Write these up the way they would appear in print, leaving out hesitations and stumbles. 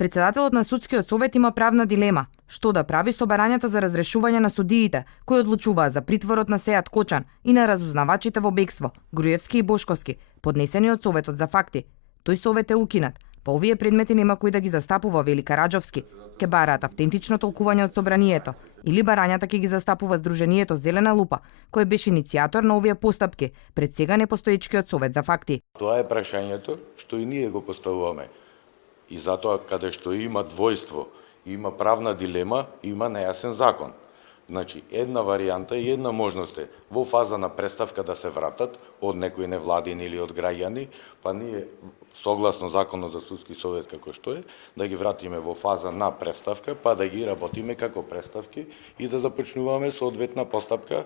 Председателот на судскиот совет има правна дилема што да прави со барањата за разрешување на судиите кои одлучуваат за притворот на Сејат Кочан и на разузнавачите во бегство, Груевски и Бошковски, поднесени од Советот за факти. Тој совет е укинат, па овие предмети нема кој да ги застапува, вели Караджовски. Ке бараат автентично толкување од собранието или барањата ќе ги застапува Сдружението Зелена лупа, кој беше иницијатор на овие постапки пред сега непостоечкиот Совет за факти. Тоа е прашањето што и ние го поставуваме. И затоа каде што има двојство, има правна дилема, има нејасен закон. Значи, една варијанта и една можност е во фаза на преставка да се вратат од некои невладини или од граѓани, па ние согласно законот за судски совет како што е, да ги вратиме во фаза на преставка, па да ги работиме како преставки и да започнуваме соодветна постапка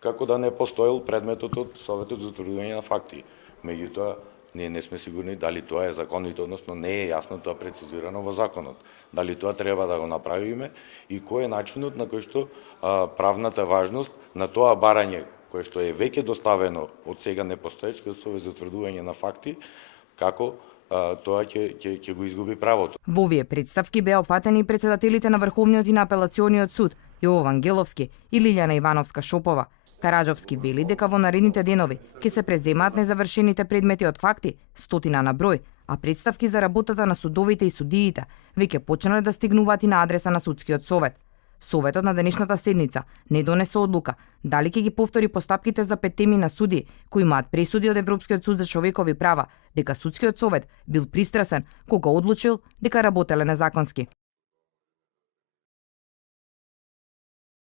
како да не постоел предметот од Советот за утврдување на факти. Меѓутоа, ние не сме сигурни дали тоа е законито, односно не е јасно тоа прецизирано во законот. Дали тоа треба да го направиме и кој е начинот на кој што правната важност на тоа барање кое што е веќе доставено од сега непостоечкиот Совет за утврдување на факти, како тоа ќе го изгуби правото. Во овие представки беа опфатени председателите на Врховниот и на Апелациониот суд, Јован Геловски и Лилјана Ивановска Шопова. Караджовски вели дека во наредните денови ќе се преземаат незавршените предмети од факти, стотина на број, а представки за работата на судовите и судиите веќе почнале да стигнуваат и на адреса на судскиот совет. Советот на денешната седница не донесе одлука дали ќе ги повтори постапките за 5 теми на суди кои имаат пресуди од Европскиот суд за човекови права дека судскиот совет бил пристрасен кога одлучил дека работеле незаконски.